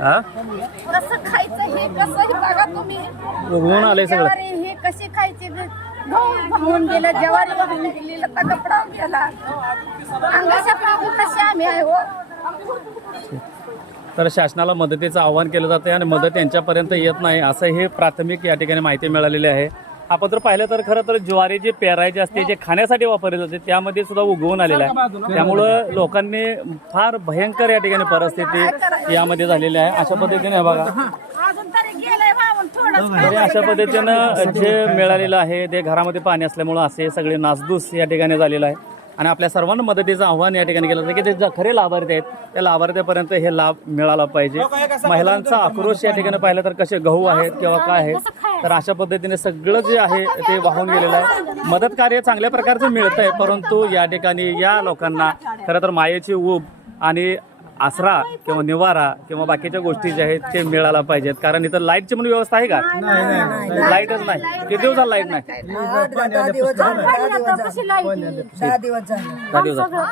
हा कसं खायचं हे कसं हे बघा तुम्ही. उगवून आलंय सगळं. ज्वारी हे कशी खायची गहू वाहून गेलं, ज्वारी वाहून गेली, लता कपडा गेला, अंगाच्या कशी आम्ही आहे हो. तर शासनाला मदतीचं आवाहन केलं जातं आणि मदत यांच्यापर्यंत येत नाही असं हे प्राथमिक या ठिकाणी माहिती मिळालेली आहे. आपण जर पाहिलं तर खरं तर ज्वारी जी पेरायची असते जे खाण्यासाठी वापरली जाते त्यामध्ये सुद्धा उगवून आलेलं आहे. त्यामुळं लोकांनी फार भयंकर या ठिकाणी परिस्थिती यामध्ये झालेली आहे. अशा पद्धतीने बघा अजून तरी गेलंय वाहून थोडं. तरी अशा पद्धतीनं जे मिळालेलं आहे ते घरामध्ये पाणी असल्यामुळं असे सगळे नासधूस या ठिकाणी झालेलं आहे. आणि आपल्या सर्वांना मदतीचं आव्हान या ठिकाणी केलं जातं की ते खरे लाभार्थी आहेत त्या लाभार्थ्यापर्यंत हे लाभ मिळाला पाहिजे. महिलांचा आक्रोश या ठिकाणी पाहिलं तर कसे गहू आहेत किंवा काय आहेत तर अशा पद्धतीने सगळं जे आहे ते वाहून गेलेलं आहे. मदत कार्य चांगल्या प्रकारचं मिळतं आहे परंतु या ठिकाणी या लोकांना खरं तर मायेची ऊब आणि आसरा किंवा निवारा किंवा बाकीच्या गोष्टी ज्या आहेत ते मिळायला पाहिजेत. कारण इथं लाईटची पण व्यवस्था आहे का? लाईटच नाही. किती दिवसाला लाईट नाही? 10 दिवस झाले. 10 दिवस